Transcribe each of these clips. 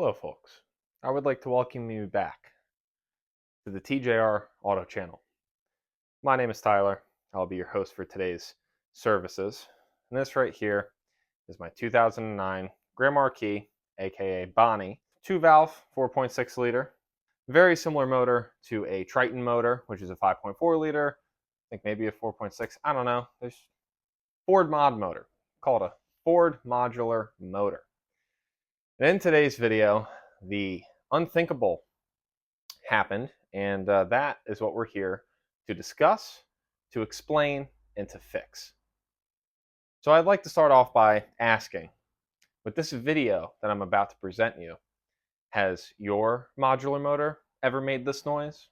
Hello folks, I would like to welcome you back to the TJR Auto Channel. My name is Tyler, I'll be your host for today's services, and this right here is my 2009 Grand Marquis, aka Bonnie, 2-valve, 4.6 liter, very similar motor to a Triton motor, which is a 5.4 liter, I think maybe a 4.6, I don't know, there's Ford mod motor, called a Ford modular motor. And in today's video, the unthinkable happened, and that is what we're here to discuss, to explain, and to fix. So I'd like to start off by asking, with this video that I'm about to present you, has your modular motor ever made this noise?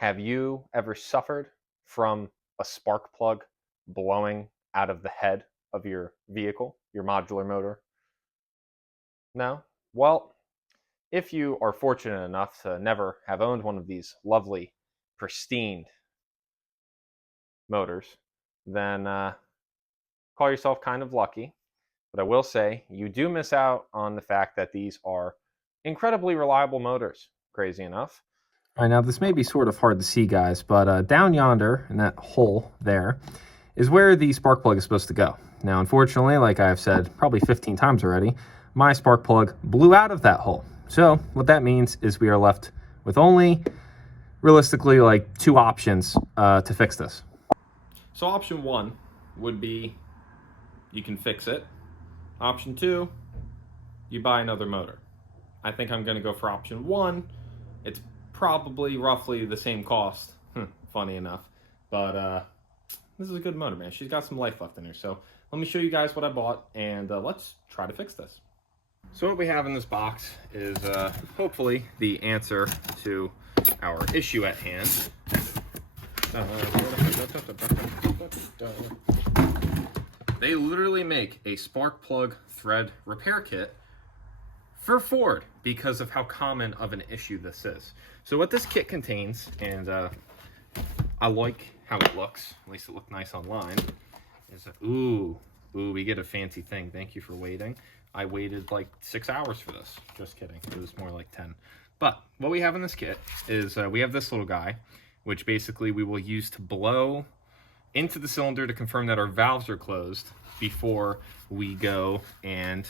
Have you ever suffered from a spark plug blowing out of the head of your vehicle, your modular motor? No? Well, if you are fortunate enough to never have owned one of these lovely, pristine motors, then call yourself kind of lucky. But I will say, you do miss out on the fact that these are incredibly reliable motors, crazy enough. All right, now this may be sort of hard to see, guys, but down yonder in that hole there is where the spark plug is supposed to go. Now, unfortunately, like I've said probably 15 times already, my spark plug blew out of that hole. So what that means is we are left with only, realistically, like 2 options to fix this. So option 1 would be you can fix it. Option 2, you buy another motor. I think I'm going to go for option 1. It's probably roughly the same cost, funny enough, but this is a good motor, man. She's got some life left in her. So let me show you guys what I bought, and let's try to fix this. So what we have in this box is hopefully the answer to our issue at hand. They literally make a spark plug thread repair kit for Ford because of how common of an issue this is. So what this kit contains, and I like how it looks, at least it looked nice online, is we get a fancy thing. Thank you for waiting. I waited like 6 hours for this. Just kidding. It was more like 10. But what we have in this kit is we have this little guy, which basically we will use to blow into the cylinder to confirm that our valves are closed before we go and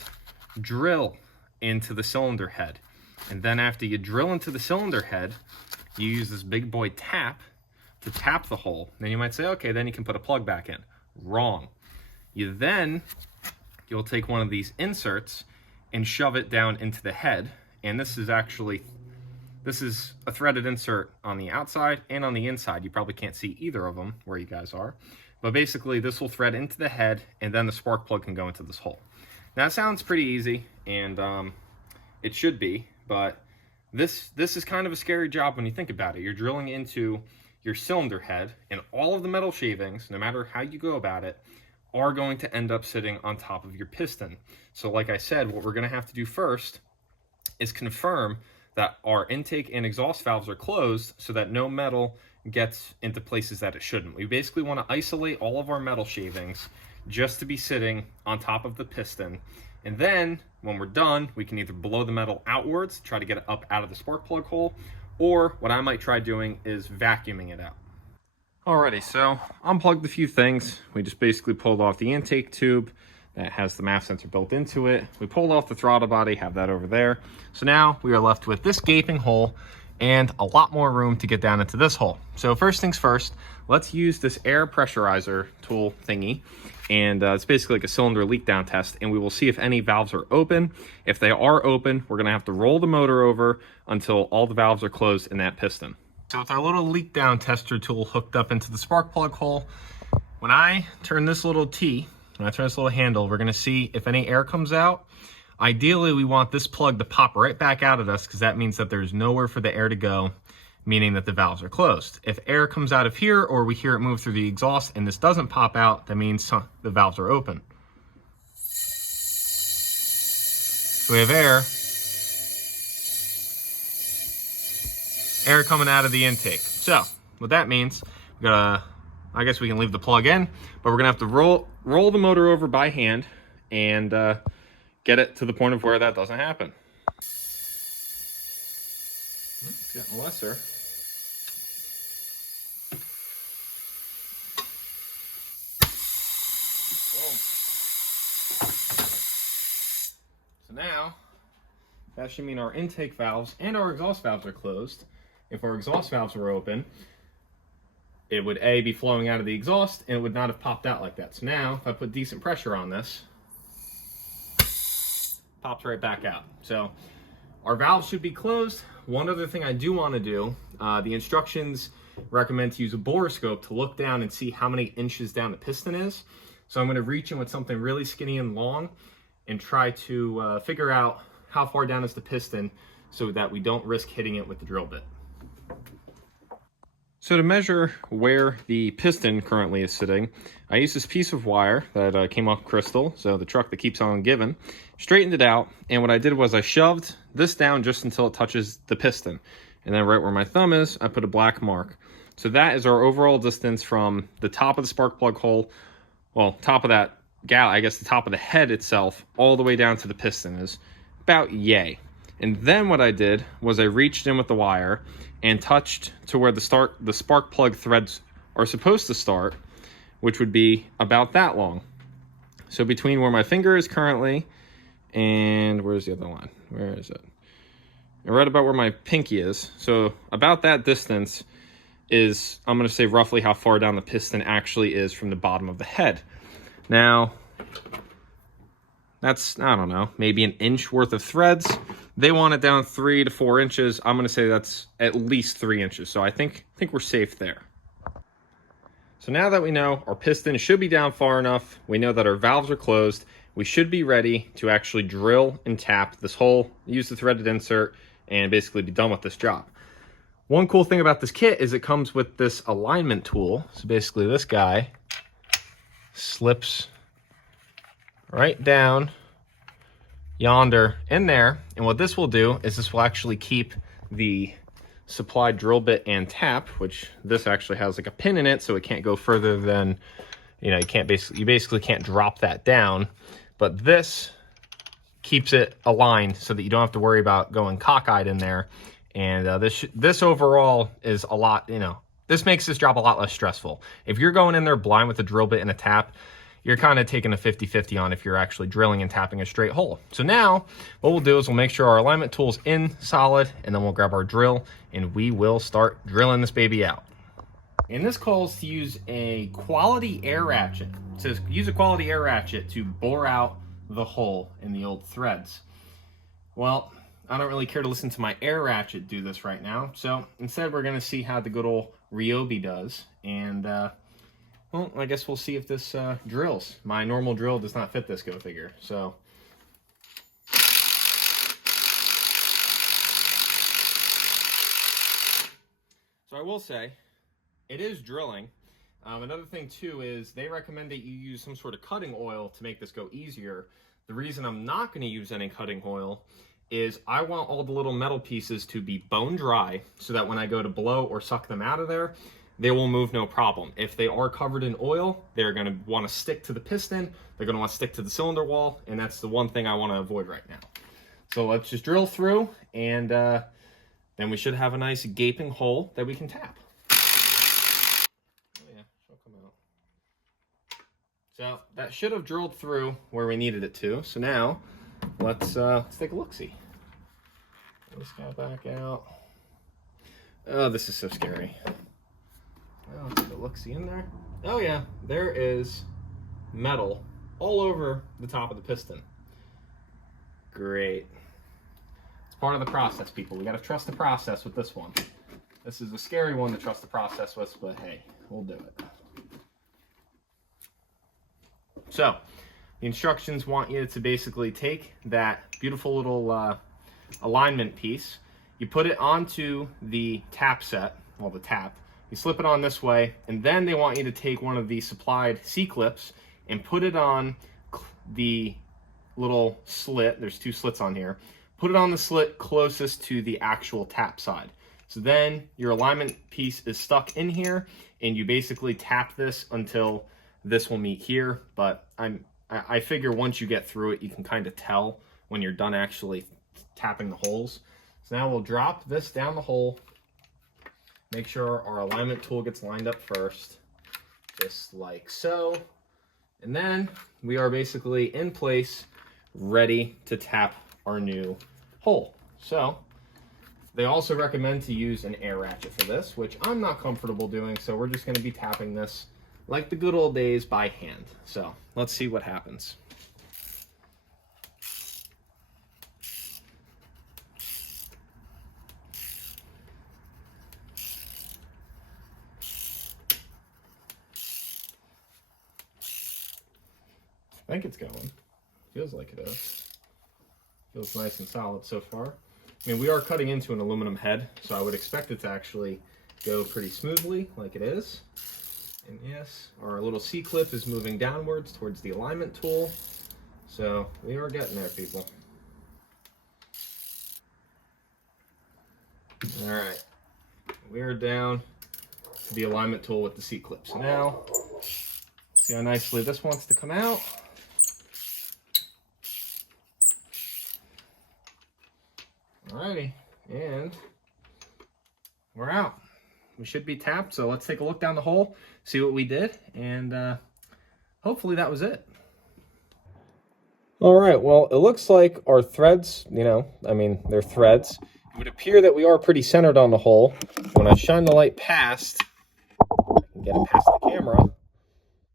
drill into the cylinder head. And then after you drill into the cylinder head, you use this big boy tap to tap the hole. Then you might say, okay, then you can put a plug back in. Wrong. You'll take one of these inserts and shove it down into the head. And this is a threaded insert on the outside and on the inside. You probably can't see either of them where you guys are. But basically, this will thread into the head, and then the spark plug can go into this hole. Now, it sounds pretty easy, and it should be, but this is kind of a scary job when you think about it. You're drilling into your cylinder head, and all of the metal shavings, no matter how you go about it, are going to end up sitting on top of your piston. So like I said, what we're going to have to do first is confirm that our intake and exhaust valves are closed so that no metal gets into places that it shouldn't. We basically want to isolate all of our metal shavings just to be sitting on top of the piston. And then when we're done, we can either blow the metal outwards, try to get it up out of the spark plug hole, or what I might try doing is vacuuming it out. Alrighty, so unplugged a few things. We just basically pulled off the intake tube that has the MAF sensor built into it. We pulled off the throttle body, have that over there. So now we are left with this gaping hole and a lot more room to get down into this hole. So first things first, let's use this air pressurizer tool thingy. And it's basically like a cylinder leak down test, and we will see if any valves are open. If they are open, we're gonna have to roll the motor over until all the valves are closed in that piston. So with our little leak down tester tool hooked up into the spark plug hole, when I turn this little handle, we're gonna see if any air comes out. Ideally, we want this plug to pop right back out at us because that means that there's nowhere for the air to go, meaning that the valves are closed. If air comes out of here or we hear it move through the exhaust and this doesn't pop out, that means the valves are open. So we have air. air coming out of the intake. So what that means, I guess we can leave the plug in, but we're gonna have to roll the motor over by hand and get it to the point of where that doesn't happen. It's getting lesser. Boom. So now, that should mean our intake valves and our exhaust valves are closed. If our exhaust valves were open, it would be flowing out of the exhaust and it would not have popped out like that. So now, if I put decent pressure on this, pops right back out. So our valves should be closed. One other thing I do want to do, the instructions recommend to use a borescope to look down and see how many inches down the piston is. So I'm going to reach in with something really skinny and long and try to figure out how far down is the piston so that we don't risk hitting it with the drill bit. So to measure where the piston currently is sitting, I used this piece of wire that came off Crystal, so the truck that keeps on giving, straightened it out, and what I did was I shoved this down just until it touches the piston. And then right where my thumb is, I put a black mark. So that is our overall distance from the top of the spark plug hole, well, top of that I guess the top of the head itself, all the way down to the piston is about yay. And then what I did was I reached in with the wire and touched to where the spark plug threads are supposed to start, which would be about that long. So between where my finger is currently and where's the other line? Where is it? Right about where my pinky is. So about that distance is, I'm going to say roughly how far down the piston actually is from the bottom of the head. Now, that's, I don't know, maybe an inch worth of threads. They want it down 3 to 4 inches. I'm going to say that's at least 3 inches. So I think we're safe there. So now that we know our piston should be down far enough, we know that our valves are closed, we should be ready to actually drill and tap this hole, use the threaded insert, and basically be done with this job. One cool thing about this kit is it comes with this alignment tool. So basically this guy slips right down yonder in there, and what this will do is this will actually keep the supplied drill bit and tap, which this actually has like a pin in it, so it can't go further than, you know, you basically can't drop that down, but this keeps it aligned so that you don't have to worry about going cockeyed in there. And this overall is a lot, you know, this makes this job a lot less stressful. If you're going in there blind with a drill bit and a tap, you're kind of taking a 50-50 on if you're actually drilling and tapping a straight hole. So now what we'll do is we'll make sure our alignment tool's in solid, and then we'll grab our drill and we will start drilling this baby out. And this calls to use a quality air ratchet. It says use a quality air ratchet to bore out the hole in the old threads. Well, I don't really care to listen to my air ratchet do this right now. So instead we're gonna see how the good old Ryobi does. And well, I guess we'll see if this drills. My normal drill does not fit this, go figure. So I will say, it is drilling. Another thing too is they recommend that you use some sort of cutting oil to make this go easier. The reason I'm not going to use any cutting oil is I want all the little metal pieces to be bone dry so that when I go to blow or suck them out of there, they will move no problem. If they are covered in oil, they're going to want to stick to the piston, they're going to want to stick to the cylinder wall, and that's the one thing I want to avoid right now. So let's just drill through, and then we should have a nice gaping hole that we can tap. Oh yeah, she'll come out. So that should have drilled through where we needed it to. So now let's take a look-see. This guy back out. Oh, this is so scary. Oh, let's take a look-see in there. Oh yeah, there is metal all over the top of the piston. Great. It's part of the process, people. We got to trust the process with this one. This is a scary one to trust the process with, but hey, we'll do it. So, the instructions want you to basically take that beautiful little alignment piece, you put it onto the tap set, well, the tap, you slip it on this way, and then they want you to take one of the supplied C-clips and put it on the little slit. There's two slits on here. Put it on the slit closest to the actual tap side. So then your alignment piece is stuck in here, and you basically tap this until this will meet here. But I figure once you get through it, you can kind of tell when you're done actually tapping the holes. So now we'll drop this down the hole. Make sure our alignment tool gets lined up first, just like so. And then we are basically in place, ready to tap our new hole. So they also recommend to use an air ratchet for this, which I'm not comfortable doing. So we're just gonna be tapping this like the good old days by hand. So let's see what happens. I think it's going. Feels like it is. Feels nice and solid so far. I mean, we are cutting into an aluminum head, so I would expect it to actually go pretty smoothly like it is. And yes, our little C-clip is moving downwards towards the alignment tool. So we are getting there, people. All right, we are down to the alignment tool with the C-clips. Now, see how nicely this wants to come out. Alrighty, and we're out. We should be tapped, so let's take a look down the hole, see what we did, and hopefully that was it. All right, well, it looks like our threads, they're threads. It would appear that we are pretty centered on the hole. When I shine the light past, I can get it past the camera,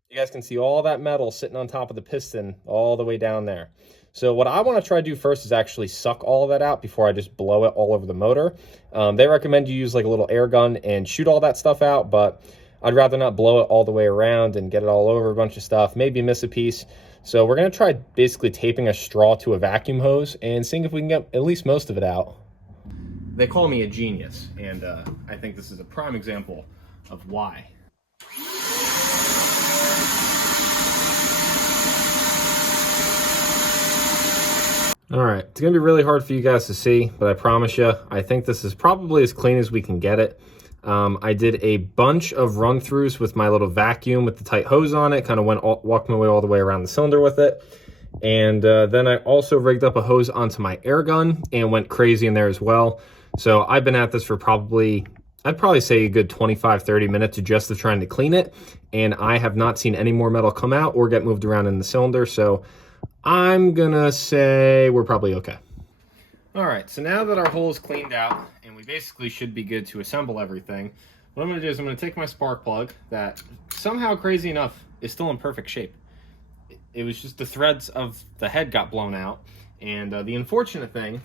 you guys can see all that metal sitting on top of the piston all the way down there. So what I want to try to do first is actually suck all of that out before I just blow it all over the motor. They recommend you use like a little air gun and shoot all that stuff out, but I'd rather not blow it all the way around and get it all over a bunch of stuff, maybe miss a piece. So we're going to try basically taping a straw to a vacuum hose and seeing if we can get at least most of it out. They call me a genius, and I think this is a prime example of why. All right, it's gonna be really hard for you guys to see, but I promise you, I think this is probably as clean as we can get it. I did a bunch of run-throughs with my little vacuum with the tight hose on it, kind of walked my way all the way around the cylinder with it. And then I also rigged up a hose onto my air gun and went crazy in there as well. So I've been at this for I'd probably say a good 25-30 minutes just to trying to clean it. And I have not seen any more metal come out or get moved around in the cylinder. So I'm gonna say we're probably okay. All right, so now that our hole is cleaned out and we basically should be good to assemble everything, what I'm gonna do is I'm gonna take my spark plug that somehow, crazy enough, is still in perfect shape. It was just the threads of the head got blown out. And the unfortunate thing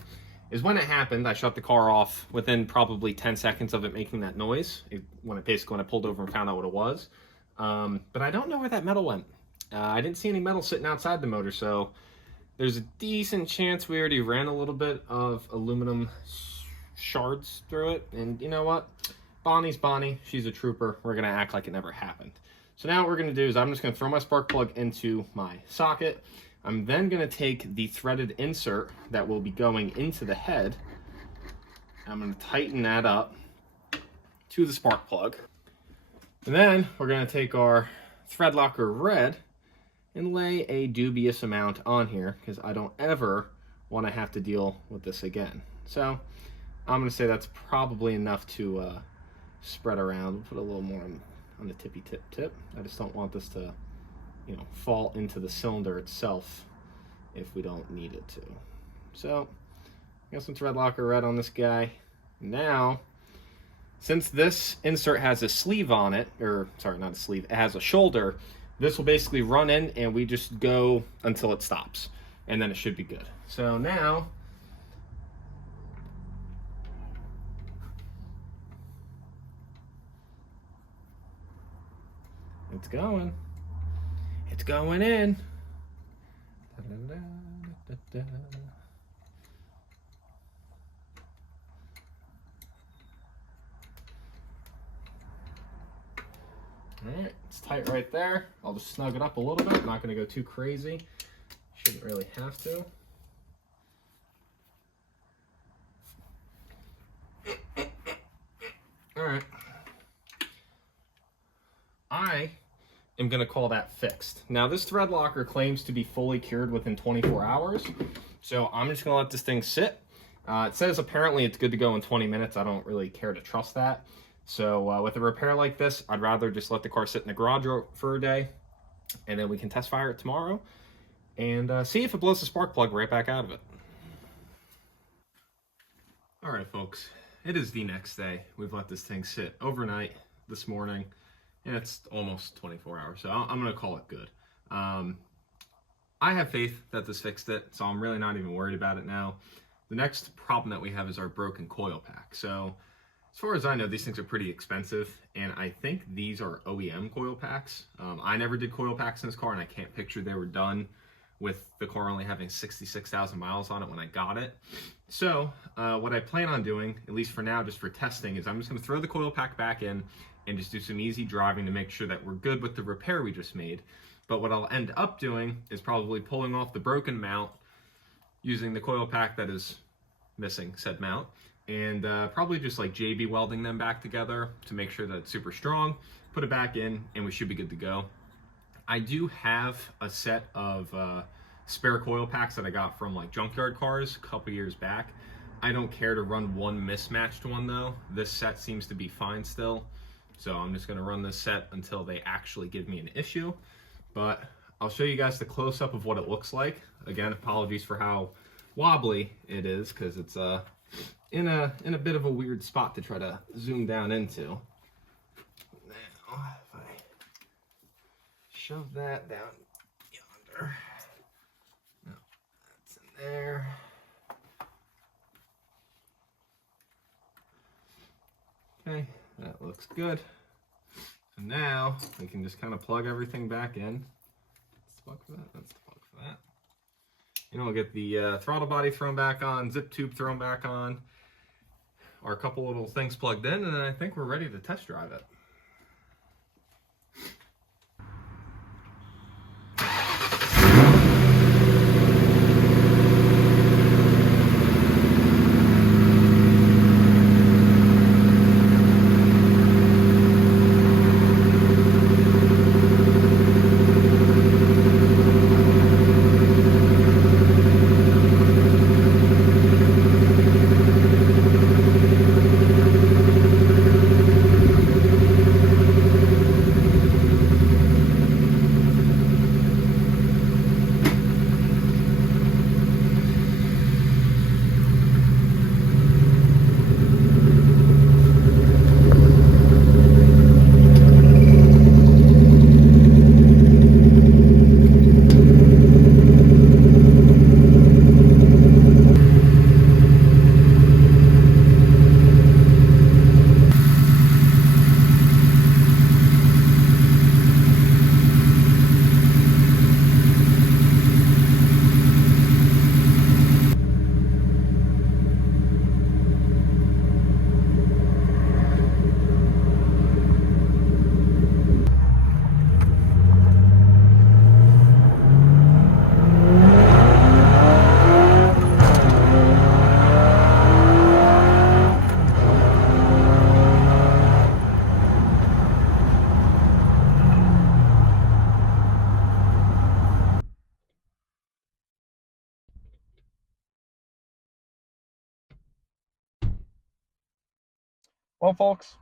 is when it happened, I shut the car off within probably 10 seconds of it making that noise, when I pulled over and found out what it was. But I don't know where that metal went. I didn't see any metal sitting outside the motor, so there's a decent chance we already ran a little bit of aluminum shards through it. And you know what? Bonnie's Bonnie. She's a trooper. We're going to act like it never happened. So now what we're going to do is I'm just going to throw my spark plug into my socket. I'm then going to take the threaded insert that will be going into the head. I'm going to tighten that up to the spark plug. And then we're going to take our thread locker red and lay a dubious amount on here because I don't ever want to have to deal with this again. So I'm going to say that's probably enough to spread around. We'll put a little more on the tippy tip. I just don't want this to, fall into the cylinder itself if we don't need it to. So got some thread locker red on this guy. Now, since this insert has a sleeve on it, or sorry, not a sleeve, it has a shoulder, this will basically run in and we just go until it stops. And then it should be good. So now, it's going. It's going in. All right, it's tight right there. I'll just snug it up a little bit. I'm not going to go too crazy. Shouldn't really have to. am going to call that fixed. Now, this thread locker claims to be fully cured within 24 hours, so I'm just going to let this thing sit. It says apparently it's good to go in 20 minutes. I don't really care to trust that. So with a repair like this, I'd rather just let the car sit in the garage for a day, and then we can test fire it tomorrow and see if it blows the spark plug right back out of it. All right, folks, it is the next day. We've let this thing sit overnight this morning, and it's almost 24 hours, so I'm going to call it good. I have faith that this fixed it, so I'm really not even worried about it now. The next problem that we have is our broken coil pack. So as far as I know, these things are pretty expensive, and I think these are OEM coil packs. I never did coil packs in this car, and I can't picture they were done with the car only having 66,000 miles on it when I got it. So what I plan on doing, at least for now, just for testing, is I'm just gonna throw the coil pack back in and just do some easy driving to make sure that we're good with the repair we just made. But what I'll end up doing is probably pulling off the broken mount, using the coil pack that is missing said mount, and probably just like JB welding them back together to make sure that it's super strong, put it back in, and we should be good to go. I do have a set of spare coil packs that I got from like junkyard cars a couple years back. I don't care to run one mismatched one though. This set seems to be fine still, so I'm just gonna run this set until they actually give me an issue. But I'll show you guys the close-up of what it looks like. Again, apologies for how wobbly it is, because it's in a bit of a weird spot to try to zoom down into. Now, if I shove that down yonder, no, that's in there. Okay, that looks good. And now we can just kind of plug everything back in. That's the plug for that. That's the plug for that. And we'll get the throttle body thrown back on, zip tube thrown back on, our couple little things plugged in, and then I think we're ready to test drive it. Well, folks,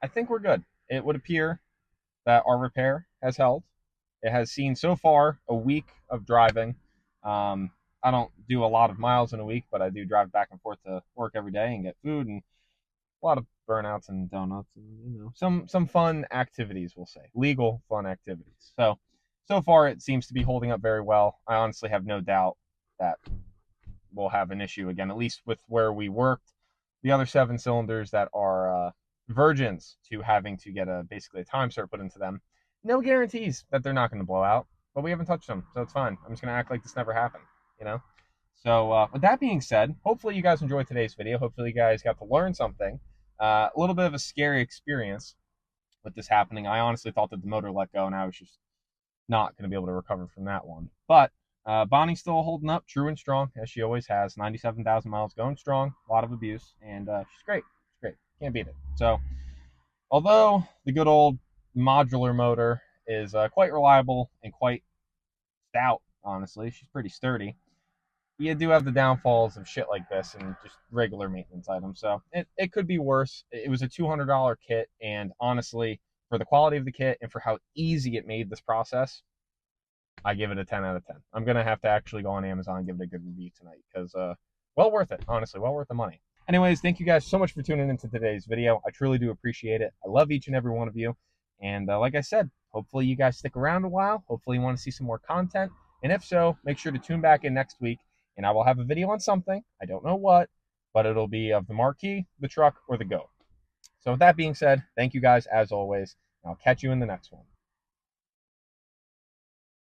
I think we're good. It would appear that our repair has held. It has seen so far a week of driving. I don't do a lot of miles in a week, but I do drive back and forth to work every day and get food and a lot of burnouts and donuts and some fun activities, we'll say, legal fun activities. So far it seems to be holding up very well. I honestly have no doubt that we'll have an issue again, at least with where we worked. The other 7 cylinders that are virgins to having to get basically a time cert put into them, no guarantees that they're not going to blow out, but we haven't touched them, so it's fine. I'm just going to act like this never happened, you know? So with that being said, hopefully you guys enjoyed today's video. Hopefully you guys got to learn something. A little bit of a scary experience with this happening. I honestly thought that the motor let go, and I was just not going to be able to recover from that one. But Bonnie's still holding up, true and strong, as she always has. 97,000 miles, going strong, a lot of abuse, and she's great. She's great. Can't beat it. So, although the good old modular motor is quite reliable and quite stout, honestly. She's pretty sturdy. You do have the downfalls of shit like this and just regular maintenance items. So it could be worse. It was a $200 kit, and honestly, for the quality of the kit and for how easy it made this process, I give it a 10 out of 10. I'm going to have to actually go on Amazon and give it a good review tonight because, well worth it, honestly, well worth the money. Anyways, thank you guys so much for tuning into today's video. I truly do appreciate it. I love each and every one of you. And like I said, hopefully you guys stick around a while. Hopefully you want to see some more content. And if so, make sure to tune back in next week and I will have a video on something. I don't know what, but it'll be of the Marquis, the truck, or the Goat. So with that being said, thank you guys as always. And I'll catch you in the next one.